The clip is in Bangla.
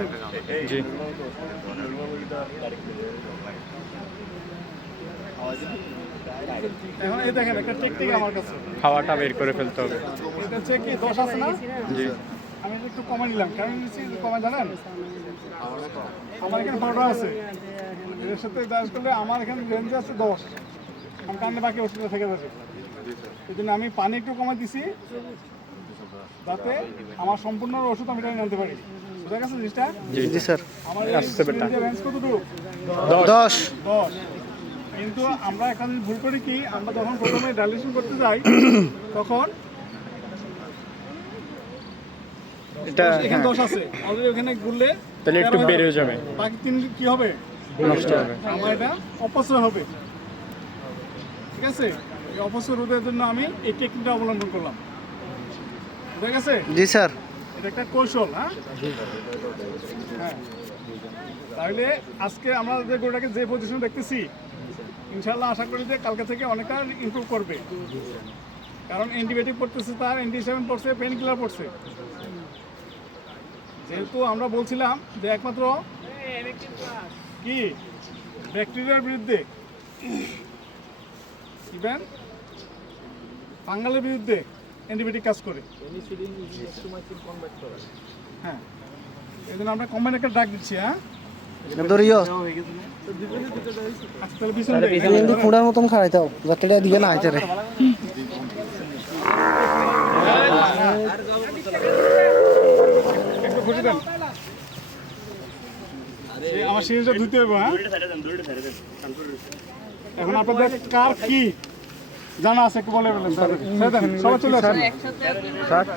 দেখছেন? জি। এখন এই দেখেন একটা টেকনিক আমার কাছে। হাওয়াটা বের করে ফেলতে হবে। এটা হচ্ছে কি 10 আছে না? জি। আমি এটা একটু কমে নিলাম। কারণ নিচ্ছি কমে জানেন? আমার এখানে 12 আছে। এর সাথে দাস করলে আমার এখানে রেঞ্জ আছে 10। আমার কারণে বাকি ওষুধটা থেকে যাবে। এই জন্য আমি পানি একটু কমে দিছি যাতে আমার সম্পূর্ণ ওষুধ আমি এটা আনতে পারি। বুঝা গেছে জিনিসটা? জি স্যার। আমার আসছে বেটা। রেঞ্জ কতটুকু? 10। 10। কিন্তু আমরা একটা জিনিস ভুল করি কি, আমরা যখন প্রথমে ডাইলেশন করতে যাই তখন এটা এখানে 10 আছে অলরেডি, ওখানে ঘুরলে তাহলে একটু বেড়ে যাবে, বাকি 3 কি হবে? নষ্ট হবে। আমার এটা অপচয় হবে। ঠিক আছে, এই অপচয় রোধের জন্য আমি এই টেকনিকটা অবলম্বন করলাম। ঠিক আছে? জি স্যার। এটা একটা কৌশল। হ্যাঁ, হ্যাঁ। তাহলে আজকে আমরা যে গরুটাকে যে পজিশন দেখতেছি, ইনশাল্লাহ আশা করি যে কালকে থেকে অনেকটা ইমপ্রুভ করবে। কারণ অ্যান্টিবায়োটিক পড়তেছে, তার অ্যান্টিহিস্টামিন পড়ছে, পেন কিলার পড়ছে। যেহেতু আমরা বলছিলাম যে একমাত্র কি ব্যাকটেরিয়ার বিরুদ্ধে, ইভেন ফাঙ্গালের বিরুদ্ধে অ্যান্টিবায়োটিক কাজ করে। হ্যাঁ, এই জন্য আমরা কম্বাইন একটা ড্রাগ দিচ্ছি। হ্যাঁ, দরিও আচ্ছা তাহলে পিছনে দেই। কিন্তু কুড়ার মতন খাইতাও যাত্রাটা দিবে না আইতারে একটু খুঁজে দেন। এই আমার সিরিজটা ধুতে হবে। হ্যাঁ, এখন আপনাদের কার কি জানা আছে একটু বলে বলেন। সবাই চলে আসেন।